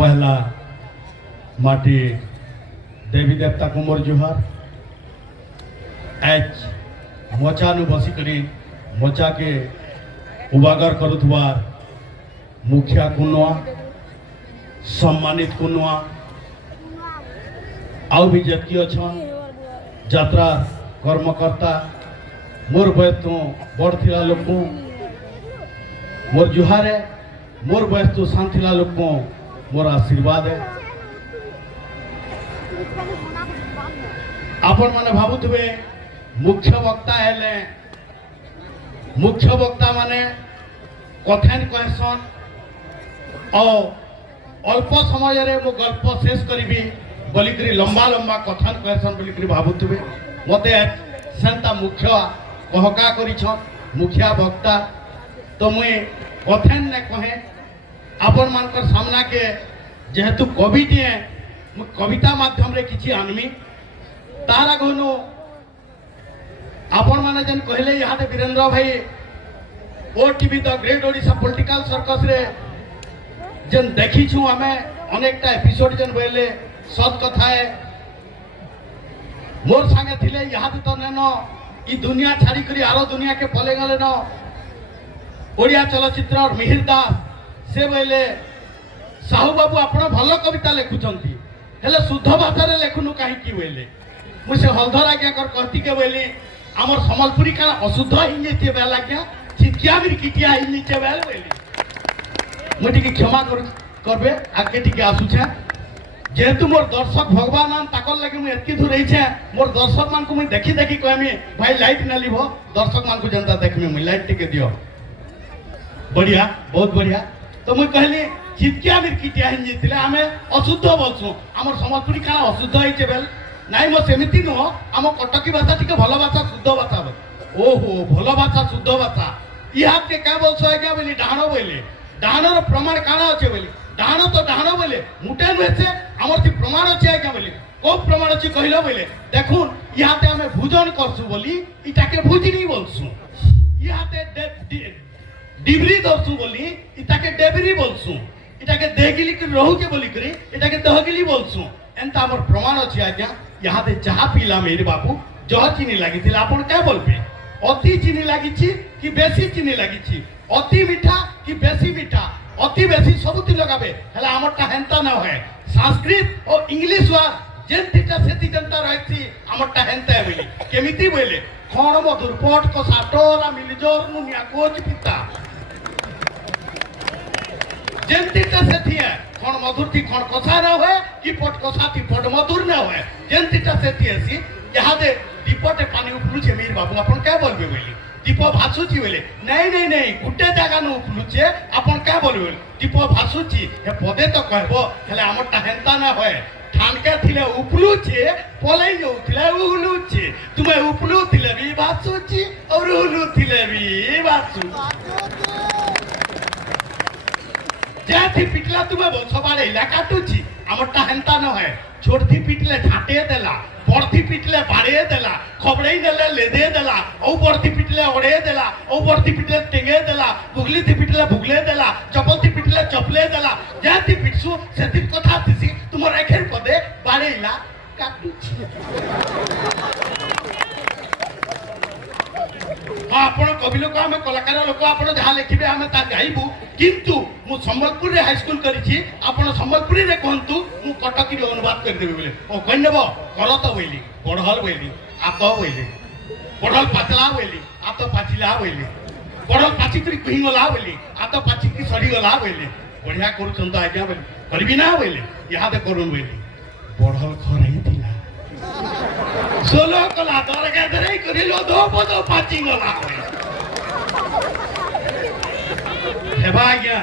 पहला माटी देवी देवता को मोर जुहार। आज मोचा नु बसिकरी मोचा के उबागर करुथवार मुखिया कुनुआ सम्मानित कुनुआ आउ भी जतकी अछन यात्रा कर्मकर्ता मोर बयस तो बड़ थिला लोक मोर जुहार है, मोर बयस तो शांत थिला लोक मोर आशीर्वाद है। आपण माने भावुथबे मुख्य वक्ता हेले मुख्य वक्ता माने कथन कहसन और अल्प समय रे मो गल्प शेष करी बोलिकी लंबा लंबा कथन कहसन बोलिकी भावुथबे मते सेंता मुख्य कहका करिछन मुखिया वक्ता तो मुई कथन ने कहे आपण मानकर सामना के जेहेतु कविटे कविता माध्यम रे किछि आनमी तारा गनु आपण माने जन कहले यहाँ वीरेंद्र भाई OTV the great Odisha political circus रे जन देखी छु हमें अनेकटा एपिसोड जन बोले सत कथा है मोर संगे थिले यहाँ तो नेनो ई दुनिया छाड़ी करी आरो दुनिया के पले गले न ओडिया चलचित्र और मिहिर दास से बोले साहू बाबू आपण भल कविता लिखुचंती हेले शुद्ध भाषा रे लेखुनु काहे की बोले मुझे हलधर आज्ञा कर कहती के बोली आमर सम्बलपुरी का अशुद्ध हिंदी बेल आज्ञा चिकिया भी किटिया हिंदी बेल बोली मुझे क्षमा करबे आगे टिके आसुछे जेहेतु मोर दर्शक भगवान ताकर लगे मुझे एतकी दूर रही मोर दर्शक मान को मुझे देखी देखी कहमी भाई लाइट न लिभ दर्शक मान को जनता देखमी मुझे लाइट टिके दियो बढ़िया बहुत बढ़िया तो मुझे कहली चिकिया भी किटिया हिंदी थिले आमे अशुद्ध बोलसु आमर सम्बलपुरी का अशुद्ध हिचे बेल नाई मो सेमिति नुह आम कटकी भाषा टिके भल भाषा शुद्ध भाषा ओहो भल भाषा शुद्ध भाषा इहाद के क्या बोलसो आज्ञा बोली डाहण बोले डाहणर प्रमाण काना अच्छे बोली डाहण तो डाहण बोले मुटे नुहे से आमर ती प्रमाण अच्छे आज्ञा बोली को प्रमाण अच्छे कहलो बोले देखुन इहाते आमे भोजन करसु बोली इटाके भोजनी बोलसु इहाते डिबरी दसु बोली इटाके डेबरी बोलसु इटाके देहगिली के रहु के बोली करी इटाके दहगिली बोलसु एंता आमर प्रमाण अच्छे आज्ञा यहाँ ते चाह पीला मेरे बाबू जह चीनी लगी थी आप क्या बोलबे अति चीनी लगी कि बेसी चीनी लगी अति मीठा कि बेसी मीठा अति बेसी सबुति लगाबे हेला आमरटा हेंता न होय संस्कृत और इंग्लिश वार जेंतिटा सेति जनता रहती आमरटा हेंता है बोली केमिति बोले खण मधुर पट को साटोरा मिलजोर नुनिया कोच पिता जेंतिटा सेति है खण मधुर थी खण कसा न होय कि पट कसा थी पट मधुर न होय जेंतिटा सेति ऐसी यहाँ दे दीपटे पानी उपलुचे मीर बाबू अपन क्या बोलबे बोली दीप भासुची बोले नहीं नहीं नहीं गुटे जगह न उपलुचे अपन क्या बोलबे दीप भासुची हे पदे तो कहबो हेले हमरटा हेंता न होय ठानके थिले उपलुचे पलै जाउथिले उलुचे तुमे उपलु थिले भी भासुची और उलु थिले भी भासु जेथि पिटला तुमे सबाड़े इला काटुची हमरटा हेंता न होय छोटथी पिटले झाटे देला बड़थी पिटले बाड़े देला खबड़े देले लेदे देला ओ बड़थी पिटले ओड़े देला ओ बड़थी पिटले टेंगे देला बुगली थी पिटले बुगले देला चपल थी पिटले चपले देला जेथि पिटसु सेथि कथा थिसी तुमर एखेर पदे बाड़ेला काटुची हाँ आपण कवि लोक आम कलाकार लोक आप जहाँ लिखे आम गाइबू किंतु मु सम्बलपुर हाई स्कूल करी आपण सम्बलपुरी रे कहतु मु कटकी अनुवाद करदेवी बोले ओ कहब करत बोली बढ़ल बोली आप बोली बढ़ल पाचला बोली आत पाचिला बोली बढ़ल पाचिकी कहीगला बोली आत पाचिकी सड़ीगला बोली बढ़िया कर आज्ञा बोली करी ना बोले यहाँ करुन बोली बढ़ल खरई सोलो कला दरगा दरई करिलो दो पदो पाची गला हेबा आज्ञा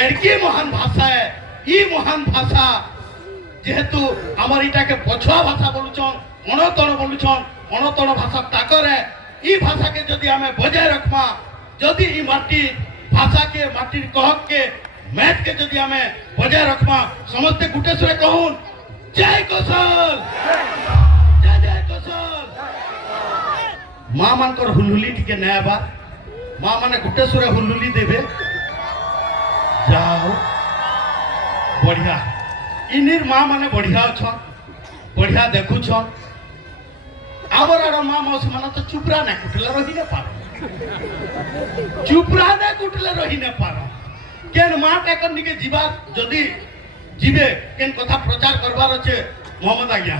एरकी महान भाषा है ई महान भाषा जेहेतु आमर इटा के पछुआ भाषा बोलुछन अणतण बोलुछन अणतण भाषा ताकर है ई भाषा के जदि हमें बजाय रखमा जदि ई माटी भाषा के माटी कहक के मैथ के जदि हमें बजाय रखमा समस्ते गुटे सुरे कहून जय कौशल जय जय कौशल माँ मानकर हुलुली टिके नया बात माँ माने गुटे सुरे हुलुली देवे जाओ बढ़िया इनिर माँ माने बढ़िया अच्छन बढ़िया देखुछन आवर आड़ माँ मौसी माने तो चुपरा ना कुटले रही ने पार चुपरा ना कुटले रही ने पार केन माँ टा करनी के जीवा जदि जीवे केन कथा प्रचार करबार अच्छे मोहम्मद आज्ञा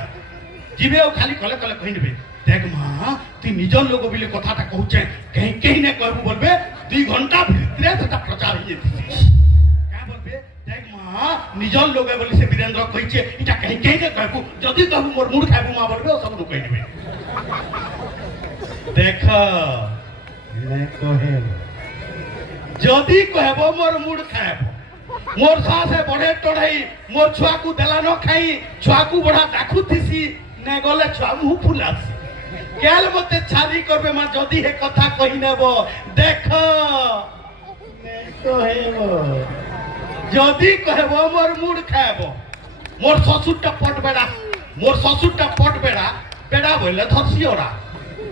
जीवे और खाली कले कले कही नेबे देख माँ तु निज लोग बिले कथाटा कहूचे कहीं कहीं ने कहबू बोलबे 2 घंटा भितरे सेटा प्रचार हो जेतिसे क्या बोलबे देख माँ निज लोग बोली से वीरेंद्र कहिचे इटा कहीं कहीं ने कहबू जदि कहबू मोर मुड़ खाबू माँ बोलबे सब लोग कहि नेबे देख ने कहे जदि कहबो मोर मुड़ खाबो मोर सासे बड़े टढ़ई मोर छुआ को देला न खाई छुआ को बड़ा डाकू थिसी ने गले छुआ मुंह फुलासी केल मते छाली करबे मा जदी हे कथा कहि नेबो देख ने कहबो जदी कहबो मोर मुड़ खाबो मोर ससुरटा पट बेड़ा मोर ससुरटा पट बेड़ा बेड़ा बोले धरसियोरा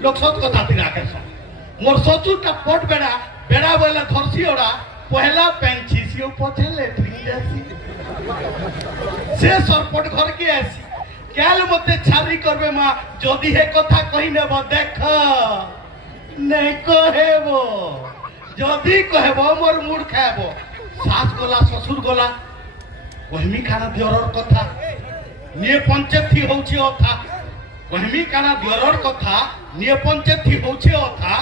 लोक सत कथा तिरा के मोर ससुरटा पट बेड़ा बेड़ा बोले धरसियोरा पहला पेंची से पछे लेटरिन जासी से सरपट घर के आसी केल मते छाली करबे मा जदी हे कथा कहि नेबो देख नै कहबो जदी कहबो मोर मुड़ खाबो सास गला ससुर गला कहमी खाना दियरर कथा निये पंचायत थी होउछे अथा कहमी खाना दियरर कथा निये पंचायत थी होउछे अथा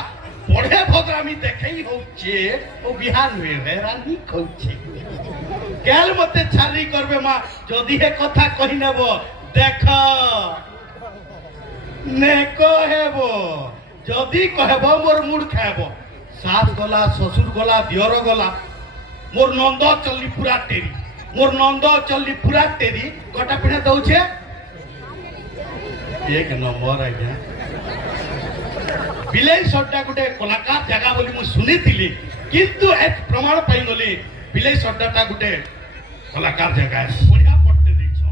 पढ़े भद्रामी देखई होउछे ओ बिहान में हैरानी कहउछे केल मते छाली करबे मा जदी हे कथा कहि नेबो देख ने कहबो जदी कहबो मोर मुड़ खाबो सास गला ससुर गला दियर गला मोर नंद चली पूरा टेरी मोर नंद चली पूरा टेरी कटा पिना दउछे एक नंबर आज्ञा बिलाई सड्डा गुटे कलाकार जगह बोली मु सुनी थिली किंतु एक प्रमाण पाई गली बिलाई सड्डाटा गुटे कलाकार जगह बढ़िया पट्टे दैछ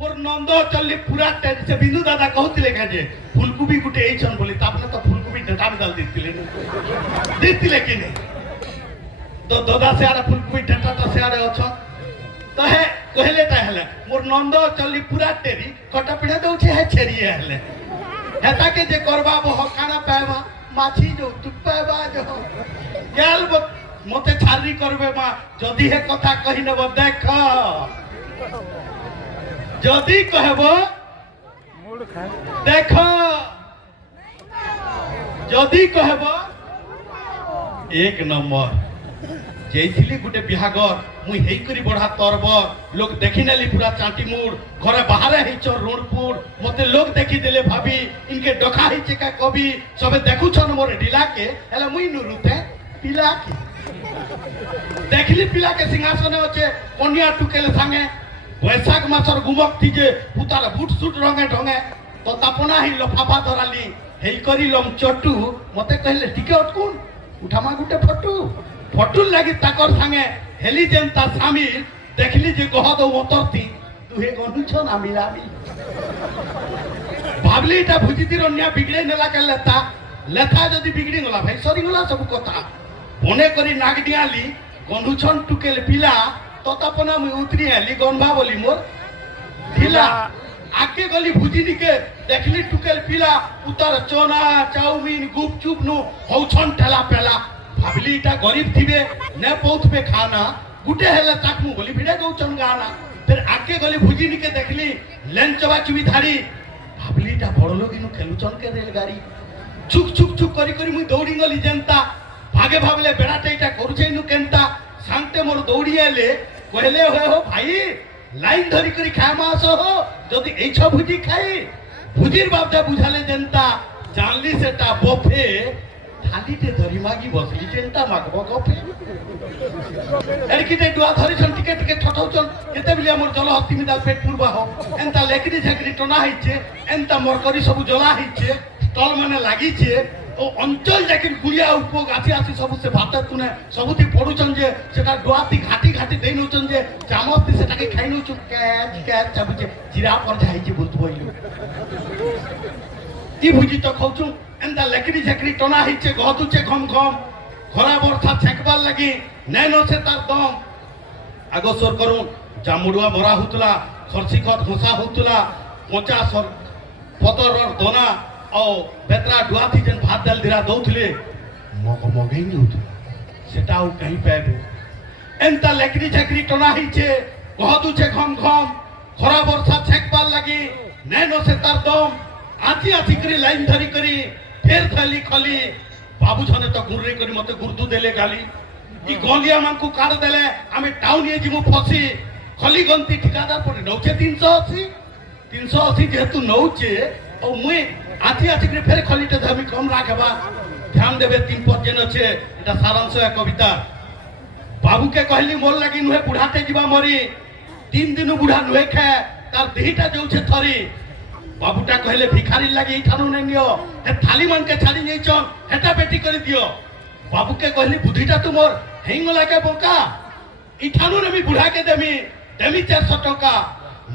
मोर नंद चली पूरा टेरी से बिंदु दादा कहतिले काजे फुलकोबी गुटे एछन बोली तापने तो फुलकोबी डटा में डाल देतिले कि नहीं तो दादा से आरे फुलकोबी डटाटा से आरे अछ तो है कहले ता हले मोर नंद चली पूरा टेरी कटा पिना दउछे है छेरिए हले हेता के जे करबा बो हकाना पाएबा माछी जो तु पाएबा जो गेल मते छाली करबे मा जदी हे कथा कहि नेबो देख जदी कहबो मुड़ खा देख जदी कहबो एक नंबर जेइथिली गुटे बिहागर मुई हेई करी बढा तरबर लोग देखि नेली पूरा चांटी मुड़ घरे बाहरे हिचो रोडपुर मते लोग देखि देले भाभी इनके डखा हिचे का कवि सबे देखु छन मोर ढिला के हला मुई नुरुते पिला के देखली पिला के सिंहासन होचे कन्या टुकेले संगे बैसाख मासर गुमक थी जे पुतार बुट सुट रंगे ढंगे तो तापना ही लफाफा धराली हेई करी लम चटू मते कहले टिके अटकुन उठामा गुटे फटू फटू लगी ताकर संगे हेली जनता शामिल देखली जे गहद उतरती तुहे गनुछ ना मिलामी भाबली ता भुजितिर अन्या बिगड़े नेला के लेता लेथा जदी बिगड़ी गला भाई सरी गला सब कथा बने करी नाग दियाली गनुछन टुकेल पिला तो तपना मु उतरी आली गनभा बोली मोर ढिला आके गली भुजिनी के देखली टुकेल पिला उतर चोना चाउमीन गुपचुप नु हौछन ठेला पेला भाबली ता गरीब थिबे ने पौथबे खाना गुटे हेले चाकमु बोली भिड़े गौचन गाना फिर आके गली भुजिनी के देखली लेंचवा चुबी धारी भाबली ता बड़ लोगिनु खेलुचन के रेलगाड़ी छुक छुक छुक करी करी मुई दौड़ी गली जनता भागे भाबले बेड़ाटे इटा करूछे नु केनता सांगते मोर दौड़ी आले कहले हो भाई लाइन धरी करी खाय मास हो जदी एछ भुजी खाई भुजिर बापदा बुझाले जनता जानली सेटा बफे थालीटे धरी मागी बसली चिंता मागबो गफे एरकिते दुआ धरी छन टिके टिके ठठौचन केते बिलिया मोर जल हस्ती मिदा पेट पुरबा हो एंता लेकरी झकरी टना हिचे एंता मरकरी सब जला हिचे स्टॉल माने लागिचे ओ अंचल जाकिर गुड़िया उपभोग आसी आसी सब से भात तुने सबुती पडुचन जे सेटा दुआती घाटी घाटी देई नउचन जे चामचती सेटाके खाइ नउचन कैच कैच चाबुचे जिरा पर जाइचे बोलतो होइलो ती भुजी तो खाउछु एंता लेकरी झकरी टना हिचे गहतुचे घम घम खरा बरसा छेकबार लगी नैनो से तार दम আগস্বর করুন জামুড়ুয়া মরা হউতলা খরসি খত ঘষা হউতলা পচা পতরর দনা ও বেতরা ডুয়াথি যেন ভাত ডাল দিরা দৌথলে মগেই নেউথলা সেটা ଆଉ କାହିଁ ପାଇବେ ଏନ୍ତା ଲେକରି ଝେକରି ଟଣା ହେଇଛେ କହଦୁଛେ ଘମ ଘମ ଖରା ବର୍ଷା ଛେକବାର ଲାଗି ନେନ ସେ ତାର ଦମ ଆଜି ଆସିକରି ଲାଇନ ଧରି କରି ଫେର ଖାଲି ଖଲି ବାବୁଛନେ ତ ଗୁର୍ରେ କରି ମତେ ଗୁର୍ଦୁ ଦେଲେ ଗାଲି ଇ ଗଲିଆ ମାନଙ୍କୁ କାଢ ଦେଲେ ଆମେ ଟାଉନ ଏ ଯିମୁ ଫସି ଖଲି ଗନ୍ତି ଠିକାଦାର ପଟେ ନଉଛେ 380 ଯେହେତୁ ନଉଛେ ଆଉ ମୁଇଁ ଆଜି ଆସିକରି ଫେର ଖଲିଟେ ଧମି କମ ରାଖବା ध्यान देवे 3 पद जेन अच्छे এটা সারাংশ এক কবিতা বাবুকে কহিলি মোর লাগি নুহে বুড়াতে ଯିବା মরি 3 দিন বুড়া নুহে খে তার দেহিটা যাউছে থরি বাবুটা কহিলে ভিখারি লাগি ইঠানু নে নিও হে থালি মানকে ছাড়ি নেইছন হেটা বেটি করে দিও বাবুকে কহিলি বুদ্ধিটা তুমর হেইং লাগে বোকা ইঠানু নেমি বুড়াকে দেমি 400 টাকা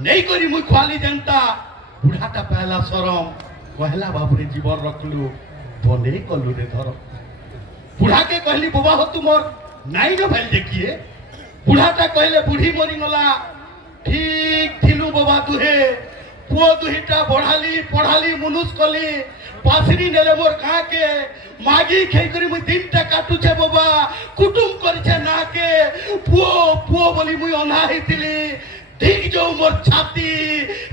নেই করি মুই খোয়ালি জেনতা বুড়াটা পাইলা শরম কহিলা বাবুরে জীবন রখলু বনে কলু রে ধর বুড়াকে কহিলি বাবা হো তুমর নাই ন ভাই দেখিয়ে বুড়াটা কহিলে বুড়ি মরি গলা ঠিক থিলু বাবা দুহে পুଅ দুহিটা পড়ালি মুনুষ কলি পাসরি নেলে মোর কাকে মাগি খেই করি মুই দিনটা কাটুছে বাবা কুটুম করিছে নাকে পুଅ বলি মুই অনা হইতিলি ঠিক যাও মোর ছাতি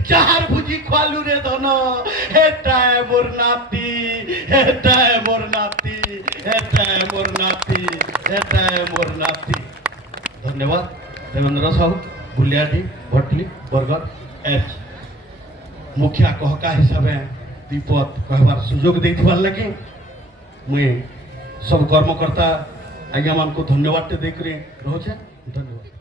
চাহার ভুজি খোয়ালু রে ধন হেটায় মোর নাতি হেটায় মোর নাতি হেটায় মোর নাতি হেটায় মোর নাতি ধন্যবাদ দেবেন্দ্র সাহু বুলিয়াটি ভটলি বরগড় এফ মুখিয়া कहका हिसाबे दीपद कहबार सुजोग देथिबार लगे मुई सब कर्मकर्ता आज्ञा मान को धन्यवाद देकरी रहुछे धन्यवाद।